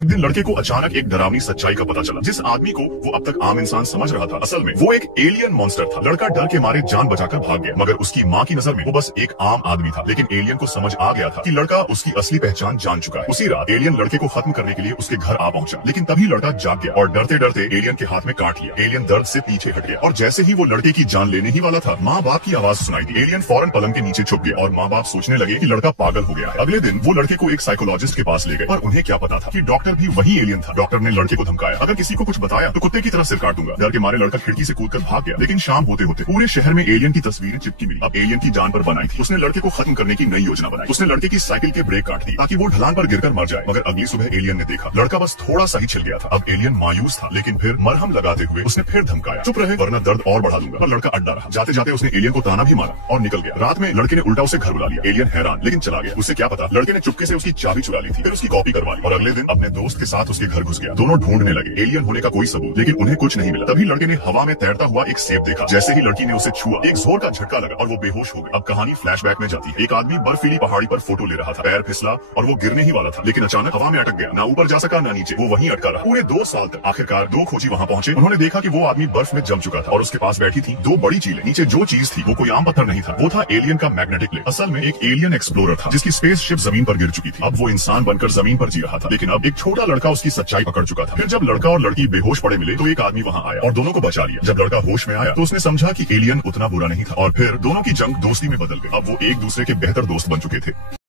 एक दिन लड़के को अचानक एक डरावनी सच्चाई का पता चला। जिस आदमी को वो अब तक आम इंसान समझ रहा था, असल में वो एक एलियन मॉन्स्टर था। लड़का डर के मारे जान बचाकर भाग गया, मगर उसकी माँ की नजर में वो बस एक आम आदमी था। लेकिन एलियन को समझ आ गया था कि लड़का उसकी असली पहचान जान चुका है। उसी रात एलियन लड़के को खत्म करने के लिए उसके घर आ पहुंचा, लेकिन तभी लड़का जाग गया और डरते डरते एलियन के हाथ में काट लिया। एलियन दर्द से पीछे हट गया और जैसे ही वो लड़के की जान लेने ही वाला था, माँ बाप की आवाज सुनाई दी। एलियन फौरन पलंग के नीचे छुप गया और माँ बाप सोचने लगे कि लड़का पागल हो गया है। अगले दिन वो लड़के को एक साइकोलॉजिस्ट के पास ले गए, पर उन्हें क्या पता था कि डॉक्टर भी वही एलियन था। डॉक्टर ने लड़के को धमकाया, अगर किसी को कुछ बताया तो कुत्ते की तरह सिर काट दूंगा। डर के मारे लड़का खिड़की से कूदकर भाग गया, लेकिन शाम होते होते पूरे शहर में एलियन की तस्वीरें चिपकी मिली। अब एलियन की जान पर बनाई थी। उसने लड़के को खत्म करने की नई योजना बनाई। उसने लड़के की साइकिल के ब्रेक काट दी ताकि वो ढलान पर गिरकर मर जाए। मगर अगली सुबह एलियन ने देखा लड़का बस थोड़ा सा ही छिल गया था। अब एलियन मायूस था, लेकिन फिर मरहम लगाते हुए उसने फिर धमकाया, चुप रहे वरना दर्द और बढ़ा दूंगा। पर लड़का अड्डा रहा। जाते जाते उसने एलियन को ताना भी मारा और निकल गया। रात में लड़के ने उल्टा उसे घर बुला लिया। एलियन हैरान, लेकिन चला गया। उसे क्या पता लड़के ने चुपके से उसकी चाबी चुरा ली थी, फिर उसकी कॉपी करवा ली और अगले दिन अपने दोस्त के साथ उसके घर घुस गया। दोनों ढूंढने लगे एलियन होने का कोई सबूत, लेकिन उन्हें कुछ नहीं मिला। तभी लड़के ने हवा में तैरता हुआ एक सेब देखा। जैसे ही लड़की ने उसे छुआ, एक जोर का झटका लगा और वो बेहोश हो गई। अब कहानी फ्लैशबैक में जाती है। एक आदमी बर्फीली पहाड़ी पर फोटो ले रहा था। पैर फिसला और वो गिरने ही वाला था, लेकिन अचानक हवा में अटक गया। ना ऊपर जा सका ना नीचे, वो वहीं अटका रहा पूरे 2 साल तक। आखिरकार 2 खोजी वहां पहुंचे। उन्होंने देखा कि वो आदमी बर्फ में जम चुका था और उसके पास बैठी थी 2 बड़ी चीलें। नीचे जो चीज थी वो कोई आम पत्थर नहीं था, वो था एलियन का मैग्नेटिक प्लेट। असल में एक एलियन एक्सप्लोरर था जिसकी स्पेसशिप जमीन पर गिर चुकी थी। अब वो इंसान बनकर जमीन पर जी रहा था, लेकिन अब एक छोटा लड़का उसकी सच्चाई पकड़ चुका था। फिर जब लड़का और लड़की बेहोश पड़े मिले तो एक आदमी वहां आया और दोनों को बचा लिया। जब लड़का होश में आया तो उसने समझा कि एलियन उतना बुरा नहीं था और फिर दोनों की जंग दोस्ती में बदल गई। अब वो एक दूसरे के बेहतर दोस्त बन चुके थे।